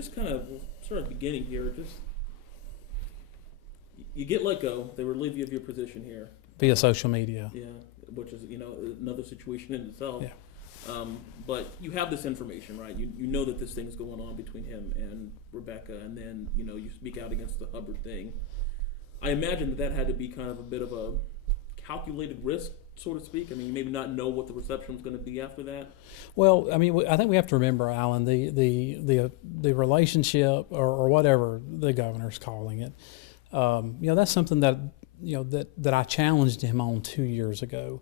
Just kind of we'll start at the beginning here. Just you get let go. They relieve you of your position here. Via social media. Yeah, which is another situation in itself. Yeah. But you have this information, right? You know that this thing's going on between him and Rebecca, and then you speak out against the Hubbard thing. I imagine that had to be kind of a bit of a calculated risk, so to speak. I mean, you maybe not know what the reception was going to be after that. Well, I mean, I think we have to remember, Alan, the relationship or whatever the governor's calling it. That's something that that I challenged him on 2 years ago.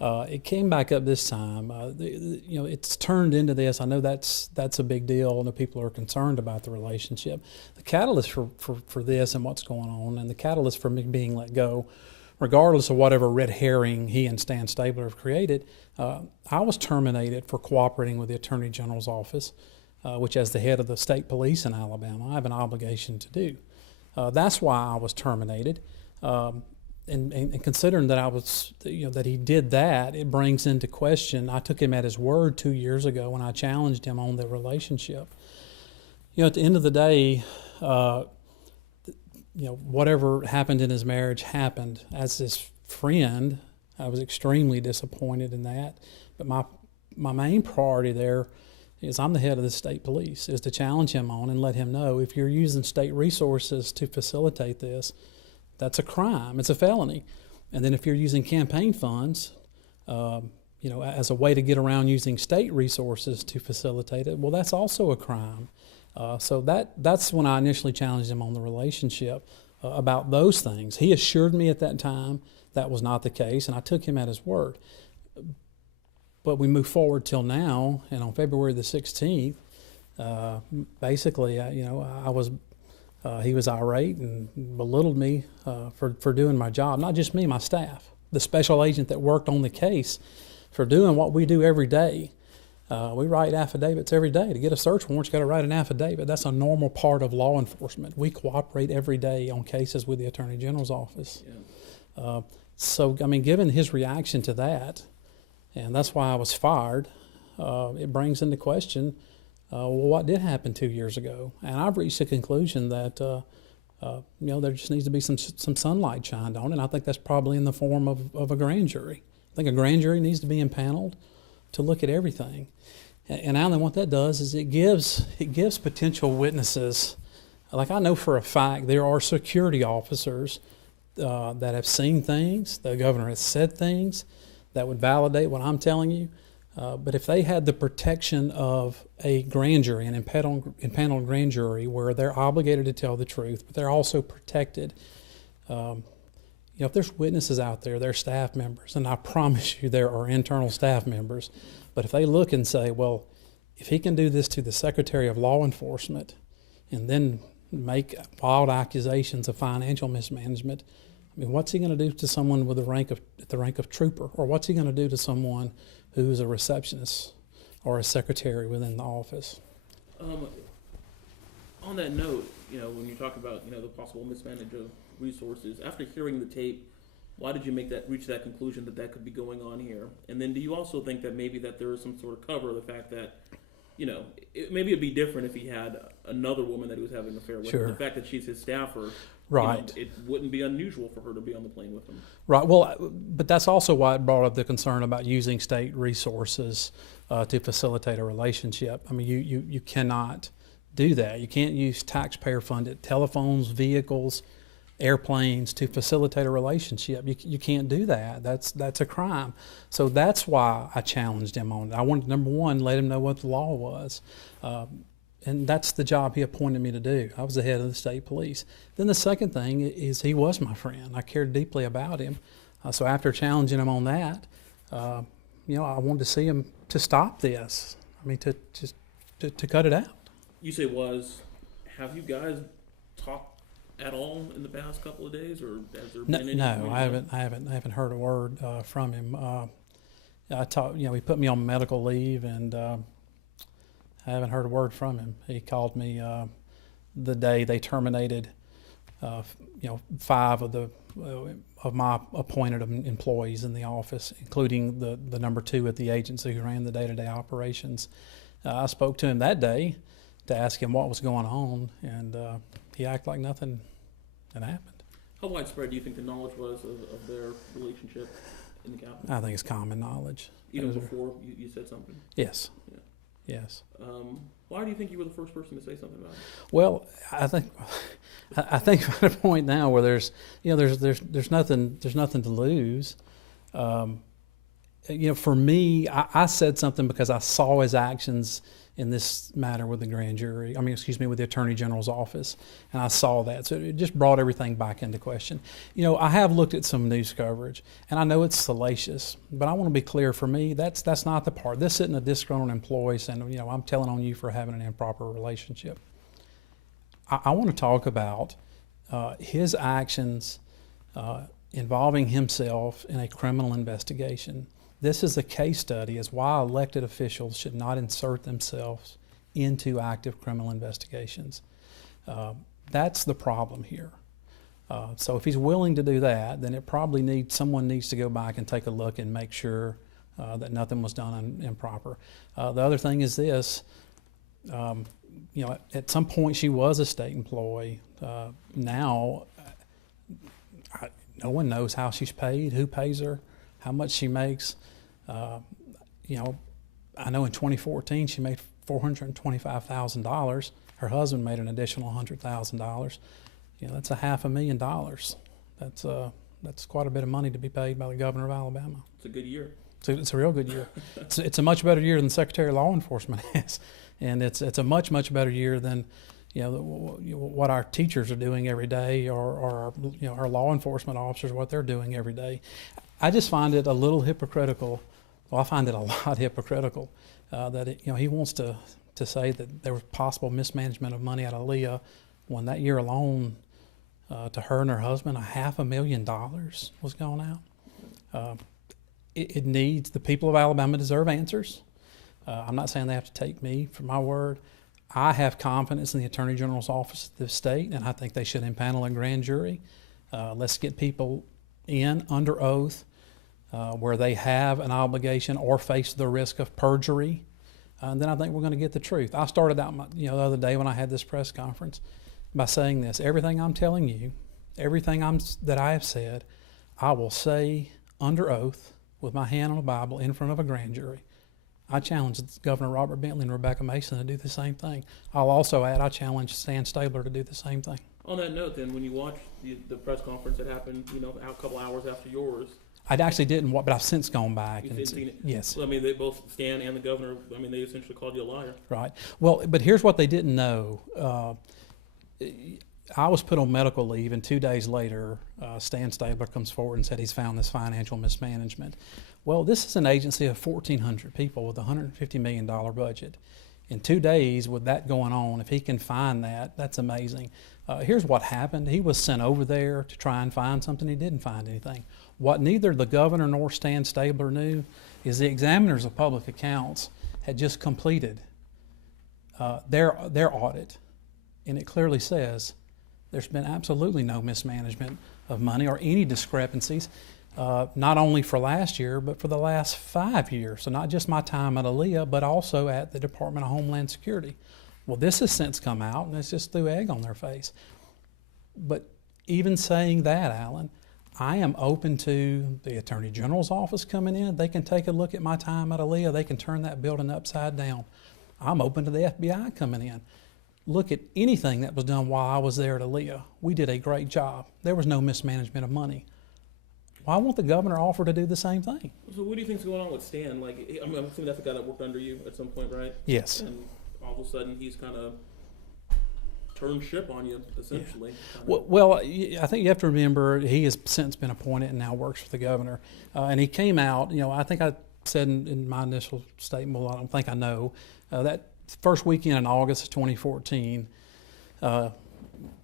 It came back up this time. It's turned into this. I know that's a big deal, and the people are concerned about the relationship. The catalyst for this and what's going on, and the catalyst for me being let go, regardless of whatever red herring he and Stan Stabler have created, I was terminated for cooperating with the Attorney General's office, which, as the head of the state police in Alabama, I have an obligation to do. That's why I was terminated. And considering that I was, that he did that, it brings into question. I took him at his word 2 years ago when I challenged him on the relationship. At the end of the day, whatever happened in his marriage happened. As his friend, I was extremely disappointed in that. But my main priority there is I'm the head of the state police, is to challenge him on and let him know if you're using state resources to facilitate this, that's a crime. It's a felony. And then if you're using campaign funds, as a way to get around using state resources to facilitate it, well, that's also a crime. So that's when I initially challenged him on the relationship about those things. He assured me at that time that was not the case, and I took him at his word. But we move forward till now, and on February the 16th, basically, he was irate and belittled me for doing my job. Not just me, my staff, the special agent that worked on the case, for doing what we do every day. We write affidavits every day. To get a search warrant, you got to write an affidavit. That's a normal part of law enforcement. We cooperate every day on cases with the Attorney General's office. Yeah. Given his reaction to that, and that's why I was fired, it brings into question, what did happen 2 years ago? And I've reached a conclusion that, there just needs to be some sunlight shined on it, and I think that's probably in the form of a grand jury. I think a grand jury needs to be impaneled to look at everything. And Alan, what that does is it gives potential witnesses, like I know for a fact there are security officers that have seen things, the governor has said things that would validate what I'm telling you. But if they had the protection of a grand jury, an impaneled grand jury, where they're obligated to tell the truth, but they're also protected, if there's witnesses out there, they're staff members, and I promise you there are internal staff members, but if they look and say, well, if he can do this to the Secretary of Law Enforcement and then make wild accusations of financial mismanagement, I mean, what's he going to do to someone with the rank of trooper, or what's he going to do to someone who's a receptionist or a secretary within the office? On that note, when you talk about the possible mismanagement of resources, after hearing the tape, why did you reach that conclusion that could be going on here? And then do you also think that maybe that there is some sort of cover of the fact that maybe it'd be different if he had another woman that he was having an affair with. Sure. The fact that she's his staffer, right? It wouldn't be unusual for her to be on the plane with him. Right. Well, but that's also why it brought up the concern about using state resources to facilitate a relationship. I mean, you cannot do that. You can't use taxpayer-funded telephones, vehicles, airplanes to facilitate a relationship. You can't do that. That's a crime. So that's why I challenged him on it. I wanted, number one, let him know what the law was. And that's the job he appointed me to do. I was the head of the state police. Then the second thing is he was my friend. I cared deeply about him. So after challenging him on that, I wanted to see him to stop this. I mean, to cut it out. You say have you guys talked at all in the past couple of days, or has there been any? No, I haven't heard a word from him. He put me on medical leave, and I haven't heard a word from him. He called me the day they terminated, 5 of my appointed employees in the office, including the number 2 at the agency who ran the day-to-day operations. I spoke to him that day, to ask him what was going on, and he acted like nothing had happened. How widespread do you think the knowledge was of their relationship in the Capitol? I think it's common knowledge. Even before you said something? Yes. Yeah. Yes. Why do you think you were the first person to say something about it? Well, I think we're at a point now where there's nothing to lose. For me, I said something because I saw his actions in this matter with the grand jury. With the Attorney General's office, and I saw that, so it just brought everything back into question. I have looked at some news coverage, and I know it's salacious, but I want to be clear. For me, that's not the part. This isn't a disgruntled employee saying, I'm telling on you for having an improper relationship. I want to talk about his actions involving himself in a criminal investigation. This is a case study as why elected officials should not insert themselves into active criminal investigations. That's the problem here. So if he's willing to do that, then it probably someone needs to go back and take a look and make sure that nothing was done improper. The other thing is this. At some point she was a state employee. Now, no one knows how she's paid, who pays her, how much she makes. I know in 2014 she made $425,000. Her husband made an additional $100,000. That's $500,000. That's quite a bit of money to be paid by the governor of Alabama. It's a good year. It's a real good year. It's a much better year than the Secretary of Law Enforcement has, and it's a much better year than what our teachers are doing every day, or our law enforcement officers, what they're doing every day. I just find it a little hypocritical. Well, I find it a lot hypocritical that he wants to say that there was possible mismanagement of money out of Leah when that year alone to her and her husband $500,000 was going out. It needs, the people of Alabama deserve answers. I'm not saying they have to take me for my word. I have confidence in the Attorney General's office of the state, and I think they should impanel a grand jury. Let's get people in under oath where they have an obligation or face the risk of perjury. And then I think we're going to get the truth. I started out the other day when I had this press conference by saying this: everything I'm telling you, everything that I have said, I will say under oath with my hand on the Bible in front of a grand jury. I challenge Governor Robert Bentley and Rebecca Mason to do the same thing. I'll also add, I challenge Stan Stabler to do the same thing. On that note, then, when you watched the press conference that happened, a couple hours after yours, I actually didn't, but I've since gone back. You've seen it? Yes. Well, they both, Stan and the governor, they essentially called you a liar. Right. Well, but here's what they didn't know. I was put on medical leave, and 2 days later, Stan Stabler comes forward and said he's found this financial mismanagement. Well, this is an agency of 1,400 people with a $150 million budget. In 2 days, with that going on, if he can find that, that's amazing. Here's what happened. He was sent over there to try and find something. He didn't find anything. What neither the governor nor Stan Stabler knew is the examiners of public accounts had just completed their audit, and it clearly says there's been absolutely no mismanagement of money or any discrepancies, not only for last year, but for the last 5 years. So not just my time at Aaliyah, but also at the Department of Homeland Security. Well, this has since come out, and it's just threw egg on their face. But even saying that, Alan, I am open to the Attorney General's office coming in. They can take a look at my time at Aaliyah. They can turn that building upside down. I'm open to the FBI coming in. Look at anything that was done while I was there at Aaliyah. We did a great job. There was no mismanagement of money. Why won't the governor offer to do the same thing? So what do you think's going on with Stan? I'm assuming that's the guy that worked under you at some point, right? Yes. And all of a sudden he's kind of turned ship on you, essentially. Yeah. Well, I think you have to remember he has since been appointed and now works for the governor. And he came out, I think I said in my initial statement, well, I don't think I know, that first weekend in August of 2014,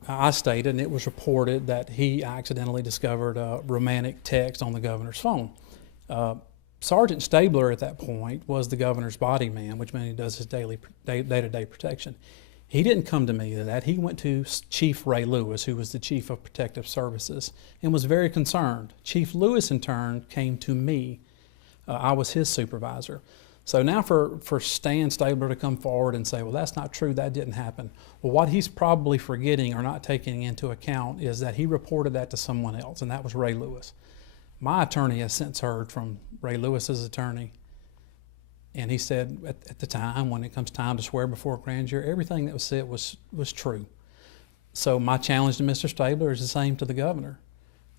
I stated, and it was reported, that he accidentally discovered a romantic text on the governor's phone. Sergeant Stabler at that point was the governor's body man, which means he does his day-to-day protection. He didn't come to me to that. He went to Chief Ray Lewis, who was the chief of protective services, and was very concerned. Chief Lewis, in turn, came to me. I was his supervisor. So now for Stan Stabler to come forward and say, well, that's not true, that didn't happen. Well, what he's probably forgetting or not taking into account is that he reported that to someone else, and that was Ray Lewis. My attorney has since heard from Ray Lewis's attorney, and he said at the time, when it comes time to swear before a grand jury, everything that was said was true. So my challenge to Mr. Stabler is the same to the governor.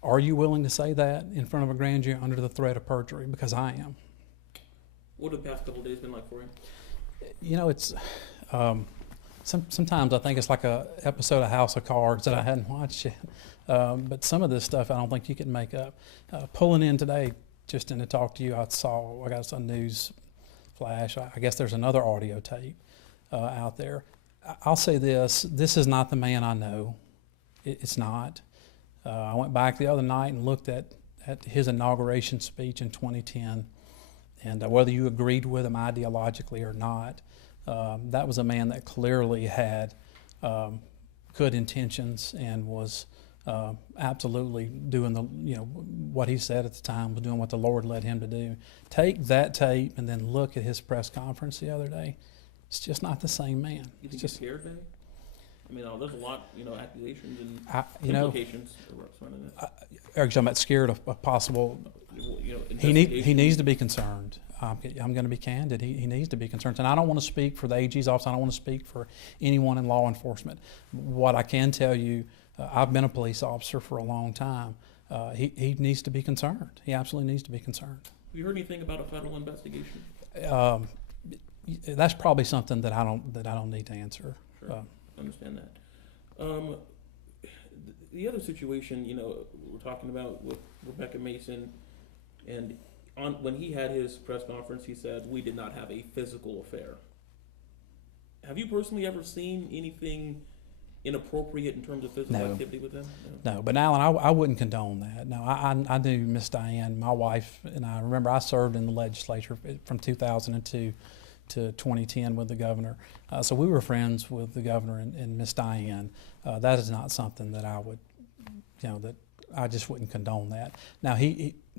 Are you willing to say that in front of a grand jury under the threat of perjury? Because I am. What have the past couple of days been like for you? You know, it's sometimes I think it's like a episode of House of Cards that I hadn't watched yet. But some of this stuff I don't think you can make up. Pulling in today, just in to talk to you, I got some news flash. I guess there's another audio tape out there. I'll say this is not the man I know. It's not. I went back the other night and looked at his inauguration speech in 2010. And whether you agreed with him ideologically or not, that was a man that clearly had good intentions and was absolutely doing what he said at the time, was doing what the Lord led him to do. Take that tape and then look at his press conference the other day. It's just not the same man. You think he's scared, maybe? I mean, there's a lot, accusations and implications surrounding that. Are you talking about scared of possible? He needs to be concerned. I'm going to be candid. He needs to be concerned. And I don't want to speak for the AG's office. I don't want to speak for anyone in law enforcement. What I can tell you, I've been a police officer for a long time. He needs to be concerned. He absolutely needs to be concerned. Have you heard anything about a federal investigation? That's probably something that I don't need to answer. Sure. Understand that. The other situation, we're talking about with Rebecca Mason, and when he had his press conference, he said, we did not have a physical affair. Have you personally ever seen anything inappropriate in terms of physical activity with them? No, but Alan, I wouldn't condone that. No, I knew Miss Diane, my wife, and I remember I served in the legislature from 2002 to 2010 with the governor. So we were friends with the governor and Miss Diane. That is not something that I would, that I just wouldn't condone that. Now,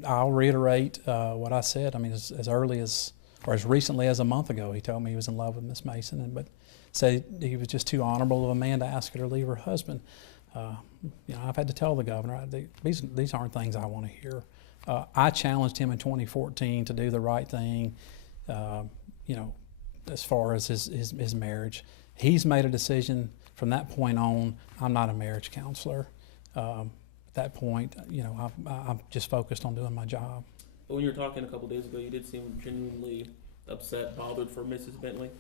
I'll reiterate what I said. I mean, as early as, or as recently as a month ago, he told me he was in love with Miss Mason, but said he was just too honorable of a man to ask her to leave her husband. I've had to tell the governor, these aren't things I want to hear. I challenged him in 2014 to do the right thing, as far as his marriage. He's made a decision from that point on. I'm not a marriage counselor. At that point, I'm just focused on doing my job. But when you were talking a couple of days ago, you did seem genuinely upset, bothered for Mrs. Bentley.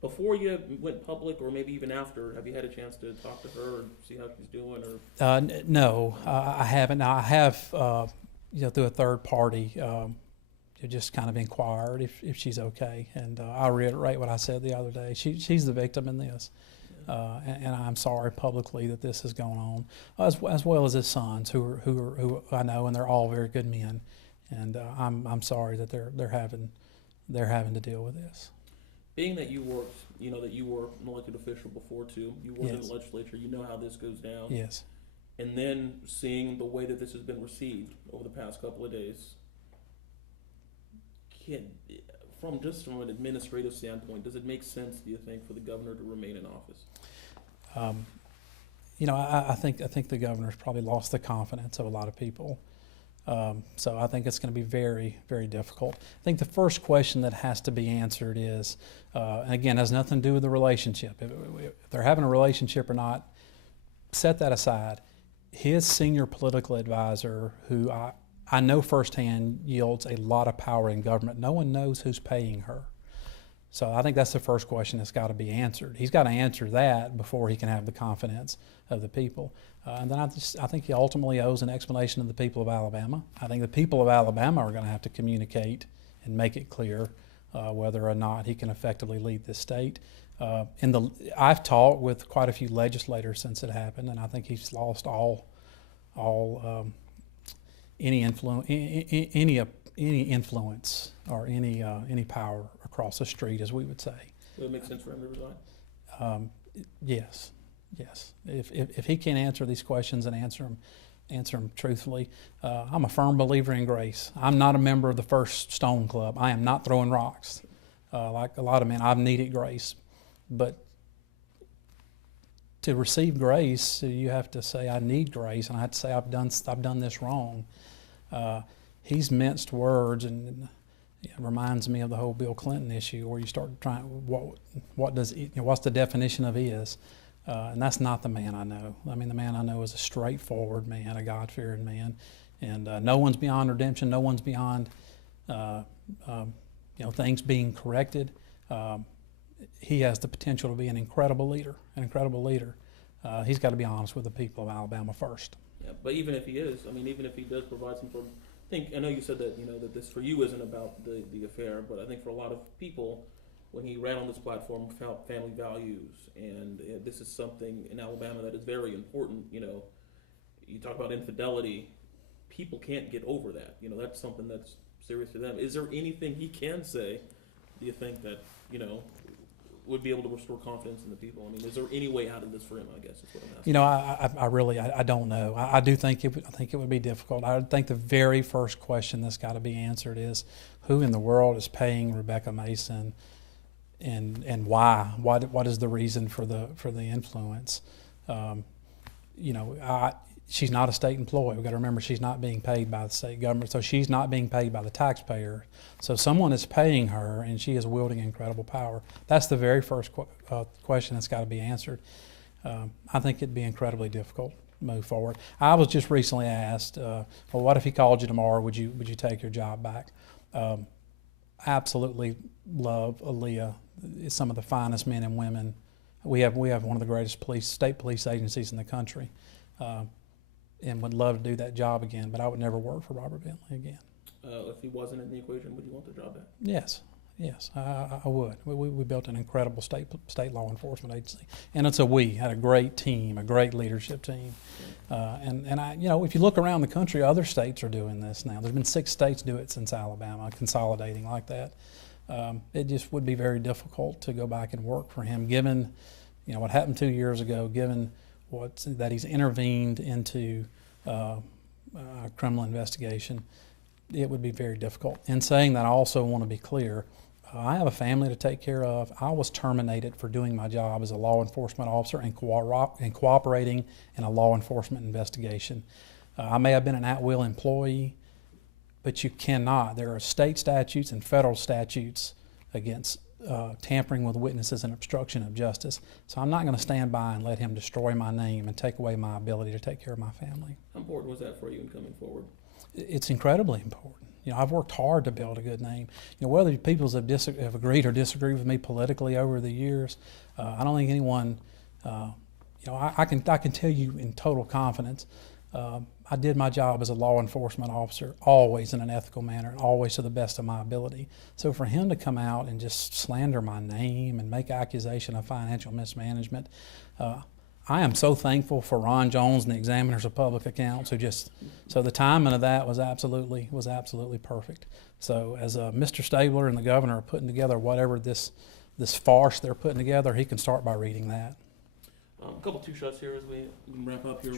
Before you went public, or maybe even after, have you had a chance to talk to her and see how she's doing? Or no, I haven't. Now I have, through a third party, just kind of inquired if she's okay. And I'll reiterate what I said the other day. She's the victim in this. And I'm sorry publicly that this has gone on, as well as his sons, who I know, and they're all very good men. And I'm sorry that they're having to deal with this. Being that you worked, that you were an elected official before too, you worked in the legislature, you know how this goes down. Yes. And then seeing the way that this has been received over the past couple of days, from an administrative standpoint, does it make sense, do you think, for the governor to remain in office? I think the governor's probably lost the confidence of a lot of people. So I think it's going to be very, very difficult. I think the first question that has to be answered is, and again, has nothing to do with the relationship. If they're having a relationship or not, set that aside. His senior political advisor, who I know firsthand yields a lot of power in government, no one knows who's paying her. So I think that's the first question that's got to be answered. He's got to answer that before he can have the confidence of the people. And then I think he ultimately owes an explanation to the people of Alabama. I think the people of Alabama are going to have to communicate and make it clear whether or not he can effectively lead this state. I've talked with quite a few legislators since it happened, and I think he's lost any influence or any power across the street, as we would say. Would it make sense for him to resign? Yes. If he can't answer these questions and answer them answer them truthfully. I'm a firm believer in grace. I'm not a member of the First Stone Club. I am not throwing rocks. Like a lot of men, I've needed grace. But to receive grace, you have to say, I need grace, and I have to say, I've done this wrong. He's minced words, and it reminds me of the whole Bill Clinton issue, where you start trying, what does, what's the definition of is? And that's not the man I know. I mean, the man I know is a straightforward man, a God-fearing man, and no one's beyond redemption. No one's beyond, things being corrected. He has the potential to be an incredible leader. He's got to be honest with the people of Alabama first. Yeah, but even if he is, I mean, even if he does provide some sort of, I know you said that, that this for you isn't about the affair, but I think for a lot of people, when he ran on this platform, family values, and this is something in Alabama that is very important. You talk about infidelity, people can't get over that. That's something that's serious to them. Is there anything he can say, do you think, that, would be able to restore confidence in the people? I mean, is there any way out of this for him, I guess, is what I'm asking. I really don't know. I do think it would be difficult. I think the very first question that's got to be answered is, who in the world is paying Rebecca Mason, and why? What is the reason for the influence? She's not a state employee. We've got to remember, she's not being paid by the state government, so she's not being paid by the taxpayer. So someone is paying her, and she is wielding incredible power. That's the very first question that's got to be answered. I think it'd be incredibly difficult to move forward. I was just recently asked, well, what if he called you tomorrow? Would you take your job back? Absolutely love Aaliyah. Some of the finest men and women. We have one of the greatest state police agencies in the country. And would love to do that job again, but I would never work for Robert Bentley again. If he wasn't in the equation, would you want the job back? Yes, I would. We built an incredible state law enforcement agency, and it's had a great team, a great leadership team, and I, if you look around the country, other states are doing this now. There's been 6 states do it since Alabama, consolidating like that. It just would be very difficult to go back and work for him, given, what happened 2 years ago, given that he's intervened into a criminal investigation. It would be very difficult. In saying that, I also want to be clear. I have a family to take care of. I was terminated for doing my job as a law enforcement officer and cooperating in a law enforcement investigation. I may have been an at-will employee, but you cannot. There are state statutes and federal statutes against tampering with witnesses and obstruction of justice. So I'm not going to stand by and let him destroy my name and take away my ability to take care of my family. How important was that for you in coming forward? It's incredibly important. I've worked hard to build a good name. Whether people have agreed or disagreed with me politically over the years, I don't think anyone, I can tell you in total confidence, I did my job as a law enforcement officer always in an ethical manner, always to the best of my ability. So for him to come out and just slander my name and make accusation of financial mismanagement, I am so thankful for Ron Jones and the Examiners of Public Accounts, so the timing of that was absolutely perfect. So as Mr. Stabler and the governor are putting together whatever this farce they're putting together, he can start by reading that. A couple 2 shots here as we wrap up here.